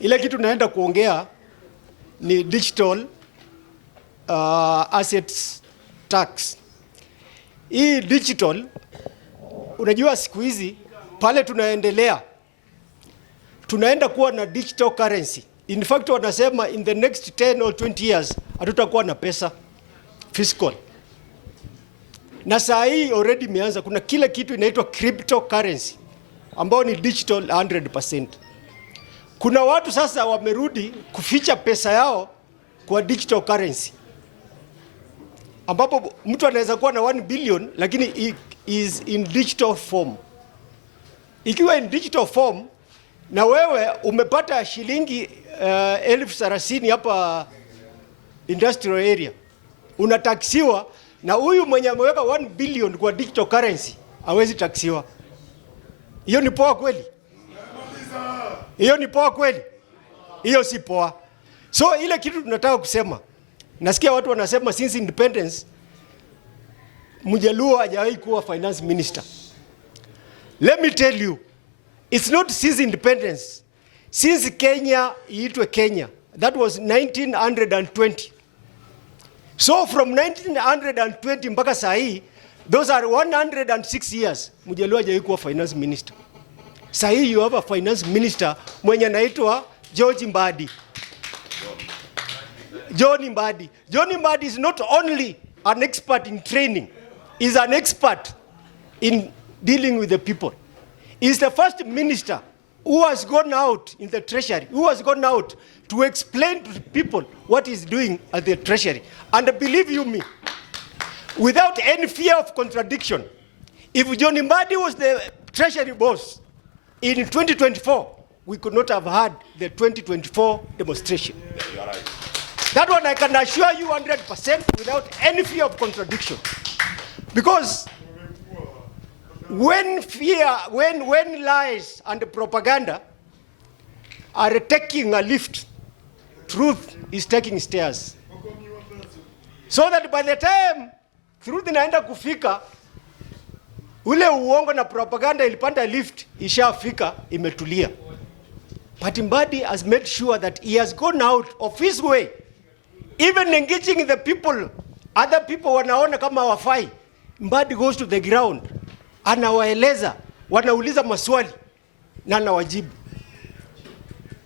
Ile kitu naenda kuongea ni digital assets tax. Hii digital, unajua siku hizi pale tunaenda kuwa na digital currency. In fact wanasema in the next 10 or 20 years hatutakuwa na pesa fiscal. Na saa hii already imeanza, kuna kile kitu inaitwa cryptocurrency ambao ni digital 100%. Kuna watu sasa wamerudi kuficha pesa yao kwa digital currency, ambapo mtu anaweza kuwa na 1 billion lakini is in digital form. Ikiwa in digital form na wewe umepata shilingi 30,000 hapa industrial area, unataksiwa, na huyu mwenye ameweka 1 billion kwa digital currency hawezi taksiwa. Hiyo ni poa kweli? Hiyo ni poa kweli? Hiyo si poa. So ile kitu tunataka kusema, nasikia watu wanasema since independence Mjaluo hajawahi kuwa finance minister. Let me tell you, it's not since independence. Since Kenya iitwe Kenya, that was 1920. So from 1920 mpaka saa hii, those are 106 years Mjaluo hajawahi kuwa finance minister. Saa hii you have a finance minister mwenye anaitwa John Mbadi. John Mbadi. John Mbadi is not only an expert in training, he's an expert in dealing with the people. He's the first minister who has gone out in the treasury, who has gone out to explain to people what he's doing at the treasury. And believe you me, without any fear of contradiction, if John Mbadi was the treasury boss in 2024, we could not have had the 2024 demonstration. Yeah, you are right. That one I can assure you 100% without any fear of contradiction. Because when lies and propaganda are taking a lift, truth is taking stairs. So that by the time truth inaenda kufika, ule uongo na propaganda ilipanda lift, ishafika, imetulia. But Mbadi has made sure that he has gone out of his way, even engaging the people. Other people wanaona kama hawafai, Mbadi goes to the ground, anawaeleza, wanauliza maswali na anawajibu.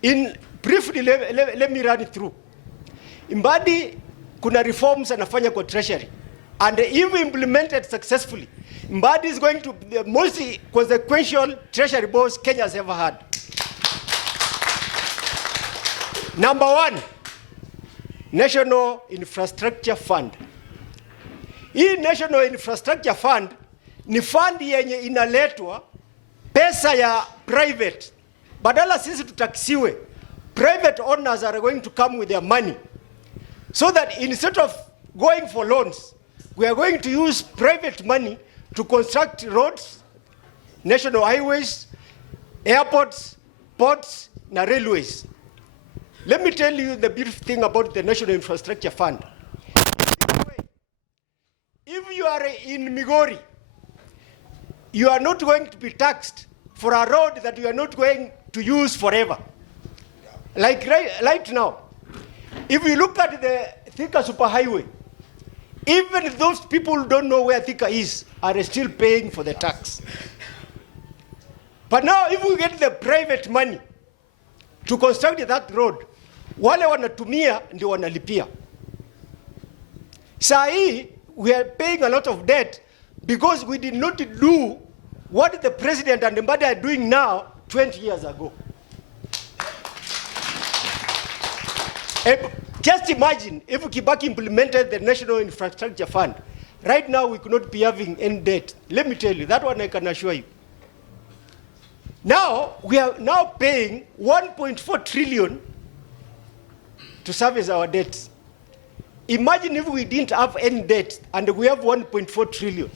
In briefly, let me run it through. Mbadi kuna reforms anafanya kwa treasury, and if implemented successfully, Mbadi is going to be the most consequential treasury boss Kenya has ever had. Number one, National Infrastructure Fund. Hii National Infrastructure Fund ni fund yenye inaletwa pesa ya private. Badala sisi tutaksiwe, private owners are going to come with their money. So that instead of going for loans, we are going to use private money to construct roads, national highways, airports, ports, na railways. Let me tell you the beautiful thing about the National Infrastructure Fund. If you are in Migori, you are not going to be taxed for a road that you are not going to use forever. Like right now, if you look at the Thika Superhighway, even those people who don't know where Thika is are still paying for the tax. But now if we get the private money to construct that road, wale wanatumia ndio wanalipia. Saa hii we are paying a lot of debt because we did not do what the president and Mbadi are doing now 20 years ago. Just imagine if Kibaki implemented the National Infrastructure Fund. Right now we could not be having any debt. Let me tell you, that one I can assure you. Now we are now paying 1.4 trillion to service our debts. Imagine if we didn't have any debt and we have 1.4 trillion.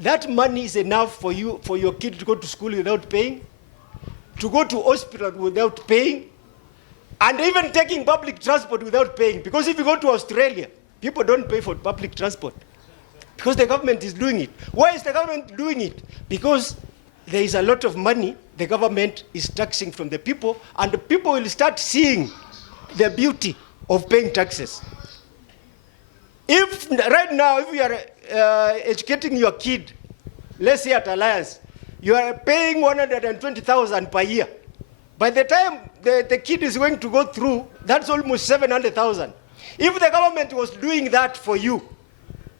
That money is enough for you, for your kid to go to school without paying, to go to hospital without paying, and even taking public transport without paying. Because if you go to Australia, people don't pay for public transport because the government is doing it. Why is the government doing it? Because there is a lot of money the government is taxing from the people, and the people will start seeing the beauty of paying taxes. If right now, if you are educating your kid, let's say at Alliance, you are paying 120,000 per year. By the time the kid is going to go through, that's almost 700,000. If the government was doing that for you,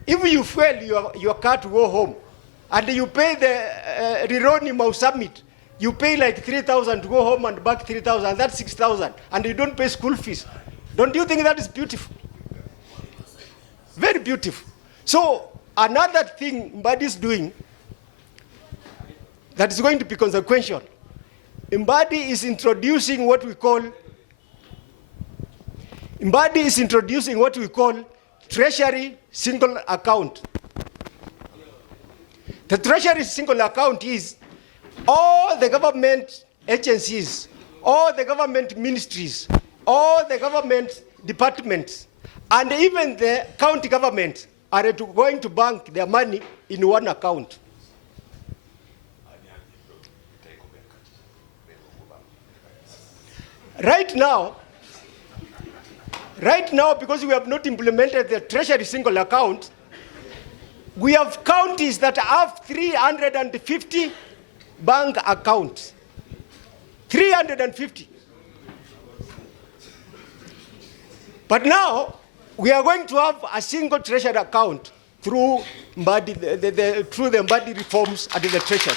if you fail your car to go home, and you pay the Rironi Mau Summit, you pay like 3,000 to go home and back 3,000, that's 6,000, and you don't pay school fees. Don't you think that is beautiful? Very beautiful. So another thing Mbadi is doing that is going to be consequential. Mbadi is introducing what we call Treasury Single Account. The Treasury Single Account is all the government agencies, all the government ministries, all the government departments, and even the county government are going to bank their money in one account. Right now, because we have not implemented the Treasury Single Account, we have counties that have 350 bank accounts. 350. But now, we are going to have a single treasury account through Mbadi, through the Mbadi reforms at the treasury.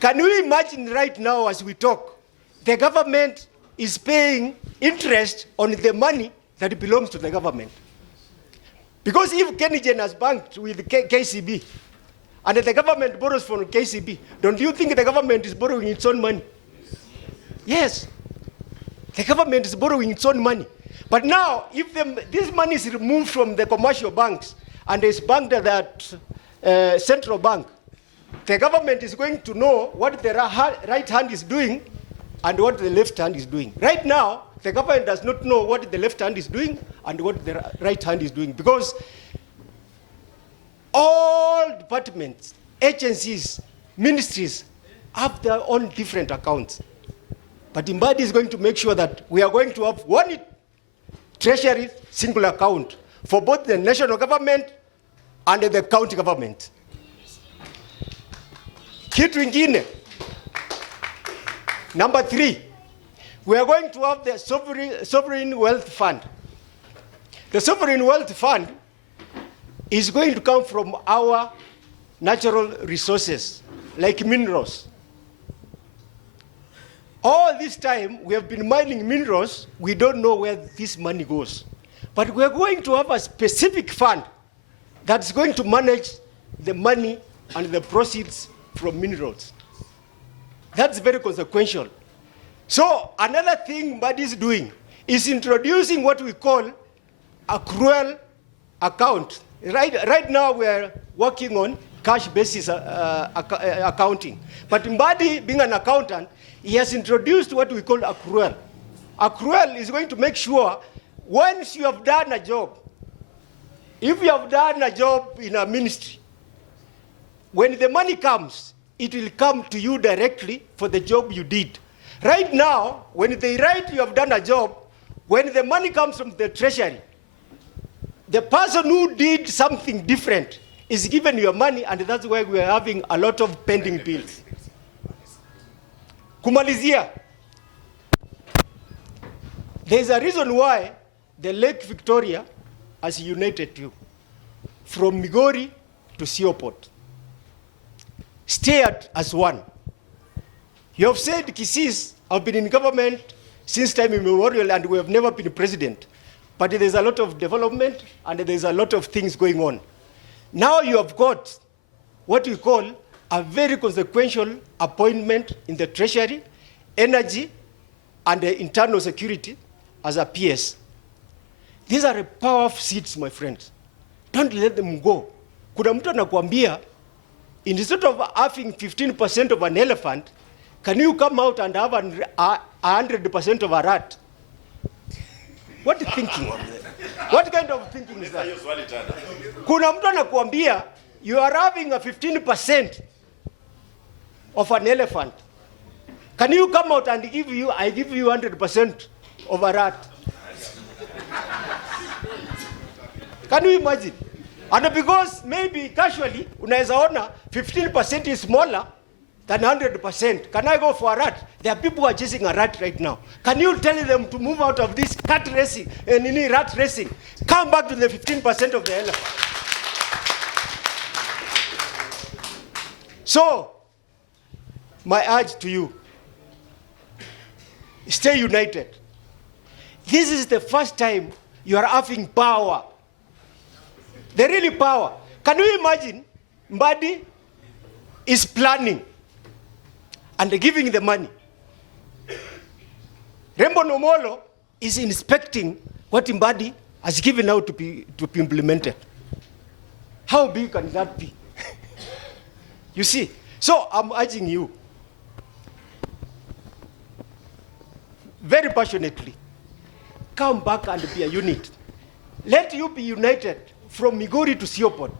Can we imagine right now as we talk, the government is paying interest on the money that belongs to the government? Because if Kenigen has banked with KCB, and the government borrows from KCB, don't you think the government is borrowing its own money? Yes. The government is borrowing its own money. But now, if this money is removed from the commercial banks and is banked at that central bank, the government is going to know what the right hand is doing and what the left hand is doing. Right now, the government does not know what the left hand is doing and what the right hand is doing, because all departments, agencies, ministries have their own different accounts. But Mbadi is going to make sure that we are going to have one treasury single account for both the national government and the county government. Kitu ingine, number 3, we are going to have the sovereign wealth fund. The sovereign wealth fund is going to come from our natural resources, like minerals. All this time, we have been mining minerals. We don't know where this money goes. But we're going to have a specific fund that's going to manage the money and the proceeds from minerals. That's very consequential. So another thing Mbadi is doing is introducing what we call accrual account. Right now, we're working on cash basis accounting. But Mbadi, being an accountant, he has introduced what we call accrual. Accrual is going to make sure once you have done a job, if you have done a job in a ministry, when the money comes, it will come to you directly for the job you did. Right now, when they write you have done a job, when the money comes from the treasury, the person who did something different is given your money, and that's why we are having a lot of pending bills. Kumalizia, there's a reason why the Lake Victoria has united you from Migori to Siopot. Stay as one. You have said Kisis have been in government since time immemorial and we have never been president. But there's a lot of development and there's a lot of things going on. Now you have got what we call a very consequential appointment in the Treasury, Energy, and the Internal Security as a PS. These are powerful seats, my friends. Don't let them go. Kuna mtu anakuambia, instead of having 15% of an elephant, can you come out and have 100% of a rat? What thinking? What kind of thinking is that? Kuna mtu anakuambia, you are having a 15% of an elephant, can you come out and give you 100% of a rat? Can you imagine? And because maybe casually, unaweza ona 15% is smaller than 100%. Can I go for a rat? There are people who are chasing a rat right now. Can you tell them to move out of this rat racing, rat racing? Come back to the 15% of the elephant. So, my urge to you, stay united. This is the first time you are having power. The really power. Can you imagine Mbadi is planning and giving the money? Rembo Nomolo is inspecting what Mbadi has given out to be implemented. How big can that be? You see? So I'm urging you very passionately, come back and be a unit. Let you be united from Migori to Siopot.